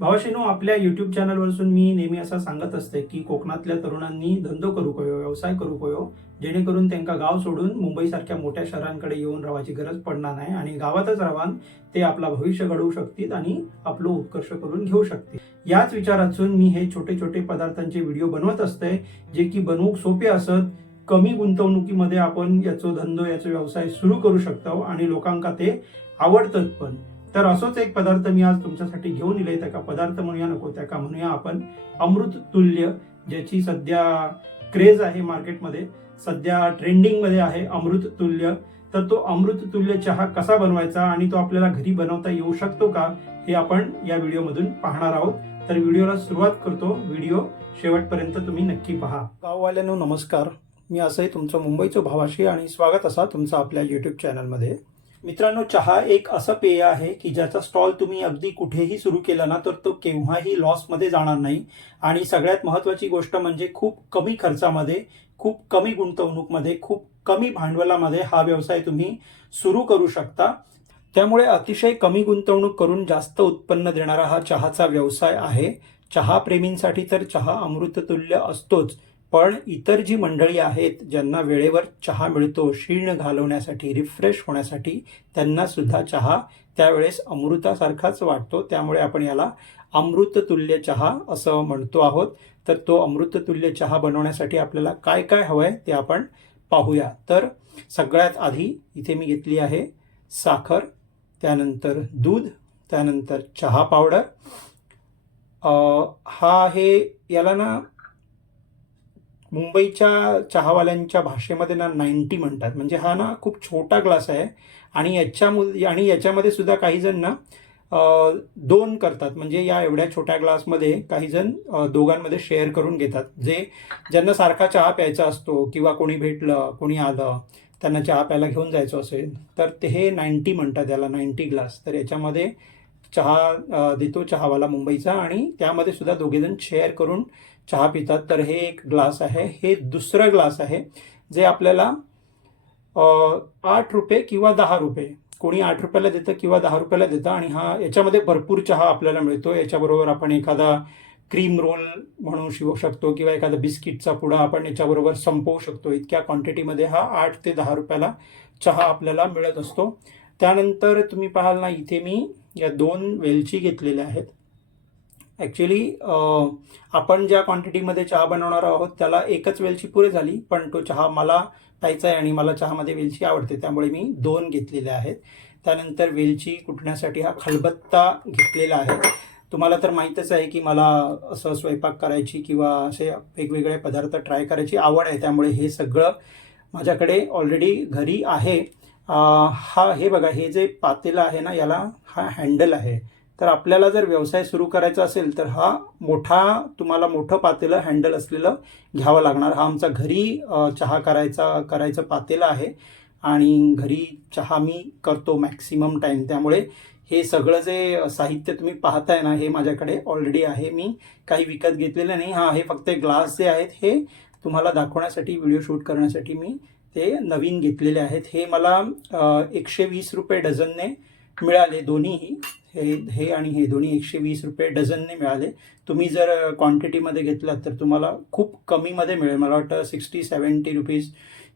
भावाशीनो आपल्या युट्यूब चॅनलवरसून मी नेहमी असं सांगत असते की कोकणातल्या तरुणांनी धंदो करू कयो व्यवसाय करू कयो जेणेकरून त्यांना गाव सोडून मुंबईसारख्या मोठ्या शहरांकडे येऊन राहायची गरज पडणार नाही आणि गावातच राहान ते आपला भविष्य घडवू शकतील आणि आपलं उत्कर्ष करून घेऊ शकतील. याच विचारातून मी हे छोटे छोटे पदार्थांचे व्हिडिओ बनवत असते जे की बनवूक सोपे असत. कमी गुंतवणुकीमध्ये आपण याचो धंदो याचो व्यवसाय सुरू करू शकतो आणि लोकांका ते आवडतात पण. तर असोच एक पदार्थ मी आज तुमच्यासाठी घेऊन इले त्याका पदार्थ म्हणूया नको त्या का म्हणूया आपण अमृत तुल्य ज्याची सध्या क्रेज आहे मार्केटमध्ये सध्या ट्रेंडिंगमध्ये आहे अमृत तुल्य. तर तो अमृत तुल्य चहा कसा बनवायचा आणि तो आपल्याला घरी बनवता येऊ शकतो का हे आपण या व्हिडिओमधून पाहणार आहोत. तर व्हिडिओला सुरुवात करतो. व्हिडिओ शेवटपर्यंत तुम्ही नक्की पहा. गाववाल्यानो नमस्कार. मी असंही तुमचं मुंबईचं भावाशी आणि स्वागत असा तुमचं आपल्या यूट्यूब चॅनलमध्ये मित्रांनो चहा एक असं पेय आहे की ज्याचा स्टॉल तुम्ही अगदी कुठेही सुरू केला ना तर तो केव्हाही लॉसमध्ये जाणार नाही. आणि सगळ्यात महत्त्वाची गोष्ट म्हणजे खूप कमी खर्चामध्ये खूप कमी गुंतवणूकमध्ये खूप कमी भांडवलामध्ये हा व्यवसाय तुम्ही सुरू करू शकता. त्यामुळे अतिशय कमी गुंतवणूक करून जास्त उत्पन्न देणारा हा चहाचा व्यवसाय आहे. चहा प्रेमींसाठी तर चहा अमृततुल्य असतोच. पण इतर जी मंडळी आहेत ज्यांना वेळेवर चहा मिळतो शीण घालवण्यासाठी रिफ्रेश होण्यासाठी त्यांना सुद्धा चहा त्यावेळेस अमृतासारखाच वाटतो. त्यामुळे आपण याला अमृततुल्य चहा असं म्हणतो आहोत. तर तो अमृततुल्य चहा बनवण्यासाठी आपल्याला काय काय हवं आहे ते आपण पाहूया. तर सगळ्यात आधी इथे मी घेतली आहे साखर त्यानंतर दूध त्यानंतर चहा पावडर. हा आहे याला ना मुंबईच्या चहावाल्यांच्या भाषेमध्ये ना नाईन्टी म्हणतात. म्हणजे हा ना खूप छोटा ग्लास आहे. आणि याच्या आणि याच्यामध्ये सुद्धा काही जण ना दोन करतात. म्हणजे या एवढ्या छोट्या ग्लासमध्ये काही जण दोघांमध्ये शेअर करून घेतात. जे ज्यांना सारखा चहा प्यायचा असतो किंवा कोणी भेटलं कोणी आलं त्यांना चहा प्यायला घेऊन जायचं असेल तर ते हे नाईन्टी म्हणतात याला नाईन्टी ग्लास. तर याच्यामध्ये चहा देतो चहावाला मुंबईचा आणि त्यामध्ये सुद्धा दोघेजण शेअर करून चहा पितात तर हे एक ग्लास आहे. हे दुसरं ग्लास आहे जे आपल्याला आठ रुपये किंवा दहा रुपये. कोणी आठ रुपयाला देतं किंवा दहा रुपयाला देतं आणि हा याच्यामध्ये भरपूर चहा आपल्याला मिळतो. याच्याबरोबर आपण एखादा क्रीम रोल म्हणू शिवू शकतो किंवा एखादा बिस्किटचा पुडा आपण याच्याबरोबर संपवू शकतो. इतक्या क्वांटिटीमध्ये हा आठ ते दहा रुपयाला चहा आपल्याला मिळत असतो. त्यानंतर तुम्ही पाहाल ना इथे मी या दोन वेलची घेतलेल्या आहेत. ॲक्च्युली आपण ज्या क्वांटिटीमध्ये चहा बनवणार आहोत त्याला एकच वेलची पुरे झाली पण तो चहा मला प्यायचा आहे आणि मला चहामध्ये वेलची आवडते त्यामुळे मी दोन घेतलेल्या आहेत. त्यानंतर वेलची कुटण्यासाठी हा खलबत्ता घेतलेला आहे. तुम्हाला तर माहीतच आहे की मला असं स्वयंपाक करायची किंवा असे वेगवेगळे पदार्थ ट्राय करायची आवड आहे त्यामुळे हे सगळं माझ्याकडे ऑलरेडी घरी आहे. हा हे बघा हे जे पातेलं आहे ना याला हा हँडल आहे. तर आपल्याला जर व्यवसाय सुरू करायचा असेल तर हा मोठा तुम्हाला मोठं पातेलं हँडल असलेलं घ्यावं लागणार. हा आमचा घरी चहा करायचा करायचं पातेलं आहे आणि घरी चहा मी करतो मॅक्सिमम टाईम त्यामुळे हे सगळं जे साहित्य तुम्ही पाहताय ना हे माझ्याकडे ऑलरेडी आहे. मी काही विकत घेतलेलं नाही. हा हे फक्त ग्लास जे आहेत हे तुम्हाला दाखवण्यासाठी व्हिडिओ शूट करण्यासाठी मी ते नवीन घेतलेले आहेत. हे मला एकशे वीस रुपये डझनने मिळाले दोन्हीही. हे हे आणि हे दोन्ही एकशे वीस रुपये डझनने मिळाले. तुम्ही जर क्वांटिटीमध्ये घेतलात तर तुम्हाला खूप कमीमध्ये मिळेल. मला वाटतं सिक्स्टी सेवन्टी रुपीज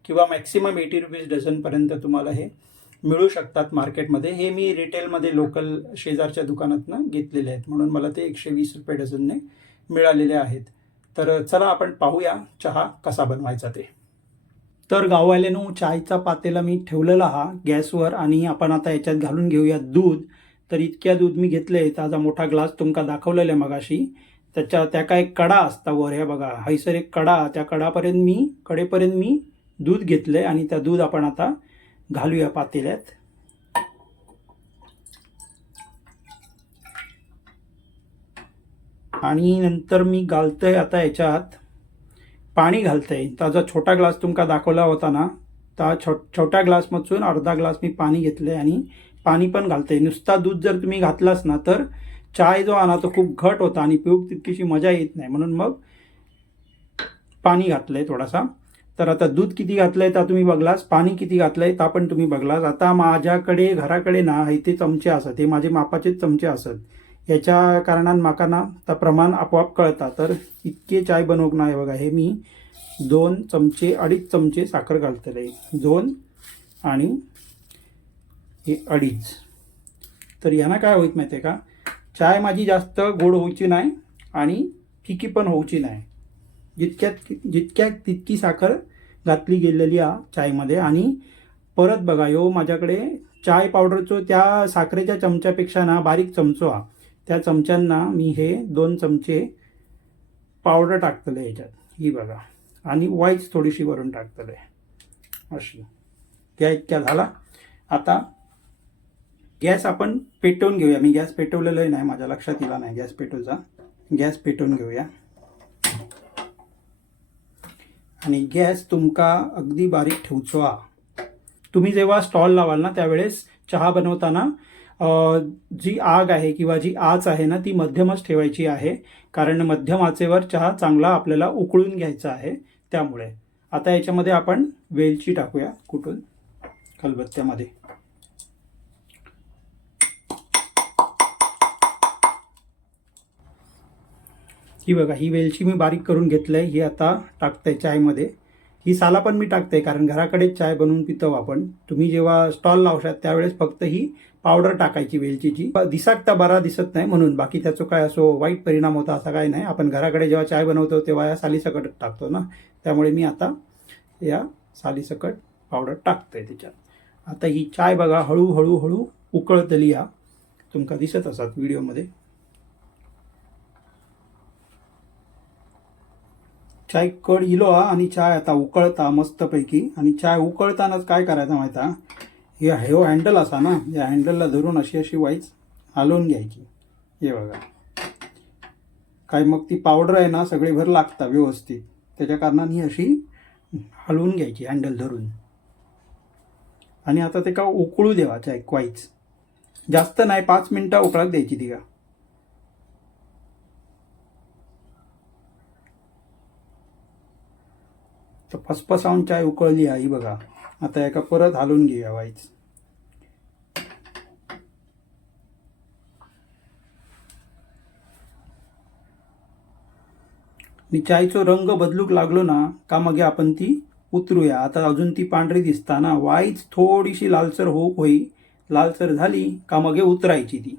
किंवा मॅक्सिमम एटी रुपीज डझनपर्यंत तुम्हाला हे मिळू शकतात मार्केटमध्ये हे मी रिटेलमध्ये लोकल शेजारच्या दुकानातनं घेतलेले आहेत. म्हणून मला ते एकशे वीस रुपये डझनने मिळालेले आहेत. तर चला आपण पाहूया चहा कसा बनवायचा ते. तर गाववाल्यानो चायचा पातेला मी ठेवलेला हा गॅसवर आणि आपण आता याच्यात घालून घेऊया दूध. तर इतक्या दूध मी घेतले ताजा मोठा ग्लास तुमका दाखवलेला आहे मगाशी. त्याच्या त्या काय कडा असता वर हे बघा. हैसर एक कडा त्या कडापर्यंत मी कडेपर्यंत मी दूध घेतलं आहे आणि त्या दूध आपण आता घालूया पातेल्यात. आणि नंतर मी घालतोय आता याच्यात पाणी घालतंय. ताजा छोटा ग्लास तुमका दाखवला होता ना त्या छो छोट्या ग्लासमधून अर्धा ग्लास मी पाणी घेतलं आहे आणि पाणी पण घालतंय. नुसता दूध जर तुम्ही घातलास ना तर चाय जो आणा तो खूप घट होता आणि पिऊक तितकीशी मजा येत नाही. म्हणून मग पाणी घातलंय थोडासा. तर आता दूध किती घातलंय तर तुम्ही बघलास पाणी किती घातलंय ता पण तुम्ही बघलास. आता माझ्याकडे घराकडे ना इथे चमचे असत. हे माझे मापाचेच चमचे असत. याच्या कारणान म्हाका ना ता प्रमाण आपोआप कळता. तर इतके चाय बनवूक नाही बघा. हे मी दोन चमचे अडीच चमचे साखर घालतले दोन आणि हे अडीच. तर ह्यांना काय होईत माहिती आहे का? चाय माझी जास्त गोड होऊची नाही आणि फिकी पण होऊची नाही. जितक्यात जितक्या तितकी साखर घातली गेलेली आहे चायमध्ये आणि परत बघा यो माझ्याकडे चाय पावडरचो त्या साखरेच्या चमच्यापेक्षा ना बारीक चमचो हा. त्या चमच्यांना मी हे दोन चमचे पावडर टाकतले याच्यात ही बघा. आणि वाईच थोडीशी वरून टाकतले अशी. त्या इतक्या झाला. आता गॅस आपण पेटवून घेऊया. मी गॅस पेटवलेलाही नाही माझ्या लक्षात येला नाही गॅस पेटवचा गॅस पेटवून घेऊया. आणि गॅस तुमका अगदी बारीक ठेवचो हा तुम्ही जेव्हा स्टॉल लावाल ना त्यावेळेस चहा बनवताना जी आग आहे किंवा जी आच आहे ना ती मध्यमच ठेवायची आहे. कारण मध्यम आचेवर चहा चांगला आपल्याला उकळून घ्यायचा आहे त्यामुळे. आता याच्यामध्ये आपण वेलची टाकूया कुठून? खलबत्त्यामध्ये ही बघा ही वेलची मी बारीक करून घेतलं आहे ही आता टाकते चायमध्ये. ही साला पण मी टाकते कारण घराकडेच चाय बनवून पितो आपण. तुम्ही जेव्हा स्टॉल लावशात त्यावेळेस फक्त ही पावडर टाकायची वेलचीची. दिसाकता बरा दिसत नाही म्हणून बाकी त्याचं काय असो वाईट परिणाम होता असा काय नाही. आपण घराकडे जेव्हा चाय बनवतो तेव्हा या सालीसकट टाकतो ना. त्यामुळे मी आता या सालीसकट पावडर टाकतोय त्याच्यात. आता ही चाय बघा हळूहळू हळू उकळतली या. तुमका दिसत असतात व्हिडिओमध्ये. चाय कड इलो हा आणि चाय आता उकळता मस्तपैकी. आणि चाय उकळतानाच काय करायचं माहिती हे ह्यो हो हँडल असा ना या हँडलला धरून अशी अशी वाईच हलवून घ्यायची. हे बघा. काय मग ती पावडर आहे ना सगळी भर लागता व्यवस्थित. त्याच्या कारणाने अशी हलवून घ्यायची हँडल धरून. आणि आता ते का उकळू देवा चाय वाईच जास्त नाही पाच मिनटं उकळाक द्यायची ती का? तर फसफसावून चाय उकळली आहे बघा. आता एका परत हालून घेऊया वाईच आणि चायचो रंग बदलूक लागलो ना का मग आपण ती उतरूया. आता अजून ती पांढरी दिसताना वाईच थोडीशी लालसर हो होई. लालसर झाली का मग उतरायची ती.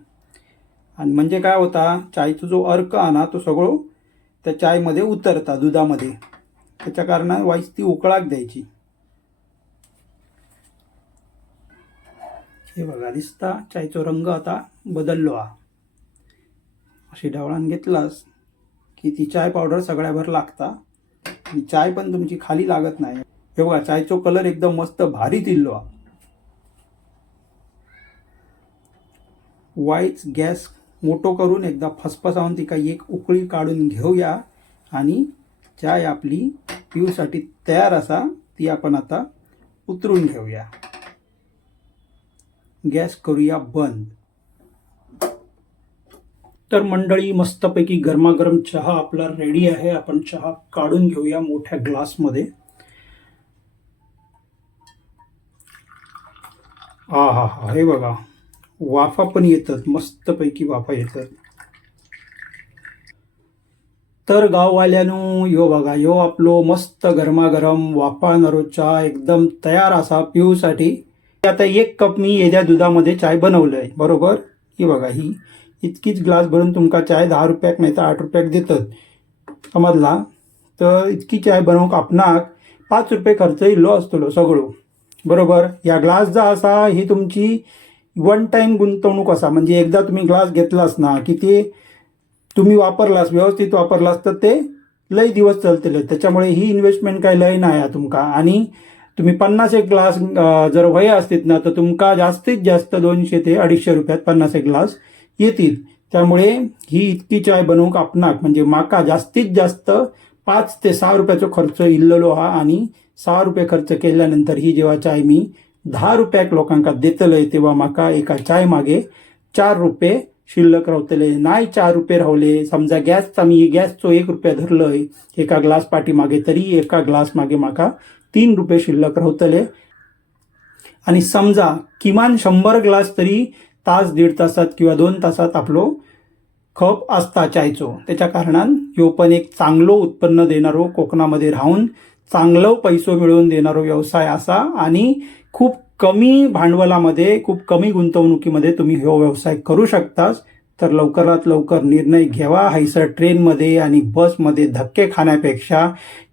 आणि म्हणजे काय होता चायचा जो अर्क आहे ना तो सगळं त्या चायमध्ये उतरता दुधामध्ये. त्याच्या कारणाने वाईस ती उकळाक द्यायची. हे बघा दिसता चायचो रंग आता बदललो हा. अशी ढवळान घेतलास की ती चाय पावडर सगळ्याभर लागता आणि चाय पण तुमची खाली लागत नाही. हे बघा चायचो कलर एकदम मस्त भारी दिल्लो हा. वाईच गॅस मोठो करून एकदा फसफसावून ती काही एक उकळी काढून घेऊया आणि चाय आपली पिऊसाठी तयार असा ती आपण आता उतरून घेऊया. गॅस करूया बंद. तर मंडळी मस्तपैकी गरमागरम चहा आपला रेडी आहे. आपण चहा काढून घेऊया मोठ्या ग्लासमध्ये. हा हा हा हे बघा. वाफा पण येतात. मस्तपैकी वाफा येतात. तर गाववाल्यानो यो बघा यो आपलो मस्त गरमागरम वाफाळणारो चहा एकदम तयार असा पिऊसाठी. आता एक कप मी येद्या दुधामध्ये चाय बनवलंय बरोबर? ही बघा ही इतकीच ग्लास भरून तुमका चाय दहा रुपयाक नाही तर आठ रुपयाक देतात. समजला? तर इतकी चाय बनवूक आपणाक पाच रुपये खर्च इल्लो असतलो सगळो. बरोबर? ह्या ग्लास जो असा ही तुमची वन टाईम गुंतवणूक असा. म्हणजे एकदा तुम्ही ग्लास घेतलास ना की ते तुम्ही वापरलास व्यवस्थित वापरलास तर ते लय दिवस चालतील. त्याच्यामुळे ही इन्व्हेस्टमेंट काय लय नाही आहे तुमका. आणि तुम्ही पन्नास एक ग्लास जर वय असतील ना तर तुमका जास्तीत जास्त दोनशे ते अडीचशे रुपयात पन्नास एक ग्लास येतील. त्यामुळे ही इतकी चाय बनवूक आपणाक म्हणजे माका जास्तीत जास्त पाच ते सहा रुपयाचो खर्च इल्ललो हा आणि सहा रुपये खर्च केल्यानंतर ही जेव्हा चाय मी दहा रुपयाक लोकांका देतलय तेव्हा माका एका चाय मागे चार रुपये शिल्लक रावतले. नाही चार रुपये रावले. समजा गॅसचा मी गॅसचो एक रुपया धरलंय. एका ग्लास पाठी मागे तरी एका ग्लास मागे माका तीन रुपये शिल्लक रावतले. आणि समजा किमान शंभर ग्लास तरी तास दीड तासात किंवा दोन तासात आपलो खप असता चायचो. त्याच्या कारणान ह्यो पण एक चांगलो उत्पन्न देणारो कोकणामध्ये राहून चांगलं पैसो मिळवून देणारो व्यवसाय असा आणि खूप कमी भांडवलामध्ये खूप कमी गुंतवणुकीमध्ये तुम्ही हो व्यवसाय करू शकतास. तर लवकरात लवकर निर्णय घ्यावा. हैसर ट्रेनमध्ये आणि बसमध्ये धक्के खाण्यापेक्षा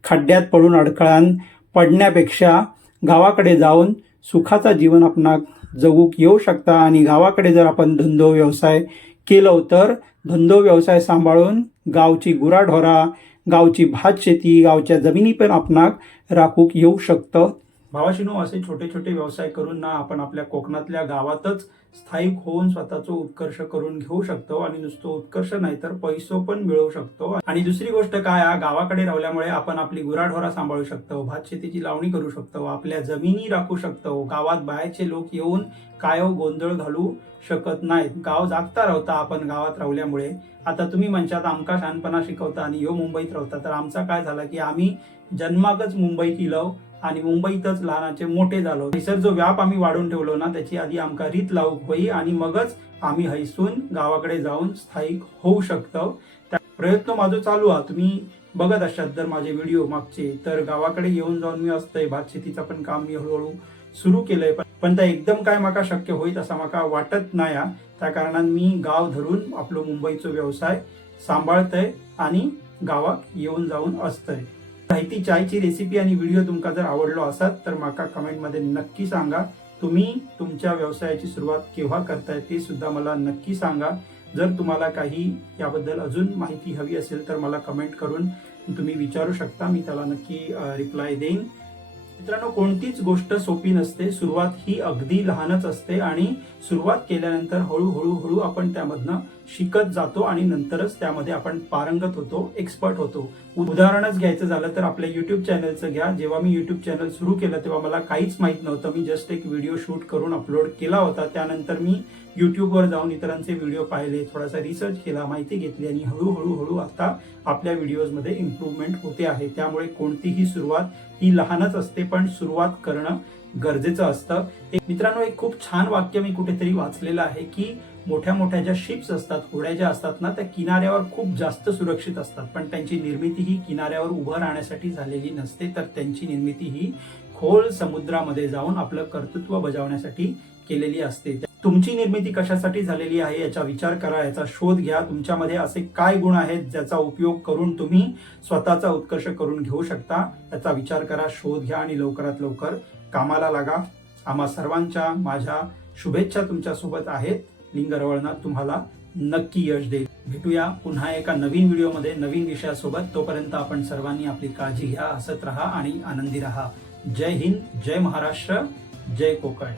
खड्ड्यात पडून अडखळान पडण्यापेक्षा गावाकडे जाऊन सुखाचा जीवन आपणाक जगूक येऊ शकता. आणि गावाकडे जर आपण धंदो व्यवसाय केलं तर धंदो व्यवसाय सांभाळून गावची गुराढोरा गावची भात शेती गावच्या जमिनी पण आपणाक राखूक येऊ शकतं. भावाशिनो असे छोटे छोटे व्यवसाय करून ना आपण आपल्या कोकणातल्या गावातच स्थायिक होऊन स्वतःचा उत्कर्ष करून घेऊ शकतो आणि नुसतं उत्कर्ष नाही तर पैसो पण मिळवू शकतो. आणि दुसरी गोष्ट काय गावाकडे राहिल्यामुळे आपण आपली गुराढोरा सांभाळू शकतो भात शेतीची लावणी करू शकतो आपल्या जमिनी राखू शकतो गावात बाहेरचे लोक येऊन काय गोंधळ घालू शकत नाहीत. गाव जागता राहता आपण गावात राहिल्यामुळे. आता तुम्ही म्हणशात आमका शहाणपणा शिकवता आणि यो मुंबईत राहता तर आमचा काय झाला की आम्ही जन्माकच मुंबई किलो आणि मुंबईतच लहानाचे मोठे झालो. थंयसर जो व्याप आम्ही वाढून ठेवलो ना त्याची आधी आमका रीत लावूक होई आणि मगच आम्ही हैसून गावाकडे जाऊन स्थायिक होऊ शकतो. त्या प्रयत्न माझो चालू आहे तुम्ही बघत असतात तर माझे व्हिडिओ मागचे तर गावाकडे येऊन जाऊन मी असतंय भात शेतीचं पण काम मी हळूहळू सुरू केलंय. पण पण त्या एकदम काय माका शक्य होईल असं माका वाटत नाही हा. त्या कारणान मी गाव धरून आपलो मुंबईचो व्यवसाय सांभाळतय आणि गावात येऊन जाऊन असतंय. माहिती चायची रेसिपी आणि व्हिडिओ तुमका जर आवडलो असत तर माका कमेंटमध्ये नक्की सांगा. तुम्ही तुमच्या व्यवसायाची सुरुवात केव्हा करताय ते सुद्धा मला नक्की सांगा. जर तुम्हाला काही याबद्दल अजून माहिती हवी असेल तर मला कमेंट करून तुम्ही विचारू शकता. मी त्याला नक्की रिप्लाय देईन. मित्रांनो कोणतीच गोष्ट सोपी नसते. सुरुवात ही अगदी लहानच असते आणि सुरुवात केल्यानंतर हळूहळू हळू आपण त्यामधनं शिकत जातो आणि नंतरच त्यामध्ये आपण पारंगत होतो एक्सपर्ट होतो. उदाहरणच घ्यायचं झालं तर आपल्या युट्यूब चॅनलचं घ्या. जेव्हा मी युट्यूब चॅनल सुरू केलं तेव्हा मला काहीच माहीत नव्हतं. मी जस्ट एक व्हिडिओ शूट करून अपलोड केला होता. त्यानंतर मी युट्यूबवर जाऊन इतरांचे व्हिडिओ पाहिले थोडासा रिसर्च केला माहिती घेतली आणि हळूहळू हळू आता आपल्या व्हिडिओजमध्ये इम्प्रूव्हमेंट होते आहे. त्यामुळे कोणतीही सुरुवात ही लहानच असते पण सुरुवात करणं गरजेचं असतं. एक मित्रांनो एक खूप छान वाक्य मी कुठेतरी वाचलेलं आहे की मोठ्या मोठ्या ज्या शिप्स असतात होड्या ज्या असतात ना त्या किनाऱ्यावर खूप जास्त सुरक्षित असतात. पण त्यांची निर्मिती ही किनाऱ्यावर उभं राहण्यासाठी झालेली नसते तर त्यांची निर्मिती ही खोल समुद्रामध्ये जाऊन आपलं कर्तृत्व बजावण्यासाठी केलेली असते. तुमची निर्मिती कशासाठी झालेली आहे याचा विचार करा याचा शोध घ्या. तुमच्यामध्ये असे काय गुण आहेत ज्याचा उपयोग करून तुम्ही स्वतःचा उत्कर्ष करून घेऊ शकता? याचा विचार करा शोध घ्या आणि लवकरात लवकर कामाला लागा. आम्हा सर्वांच्या माझ्या शुभेच्छा तुमच्यासोबत आहेत. लिंगरवळनाथ तुम्हाला नक्की यश देईल. भेटूया पुन्हा एका नवीन व्हिडिओमध्ये नवीन विषयासोबत. तोपर्यंत आपण सर्वांनी आपली काळजी घ्या हसत राहा आणि आनंदी राहा. जय हिंद जय महाराष्ट्र जय कोकण.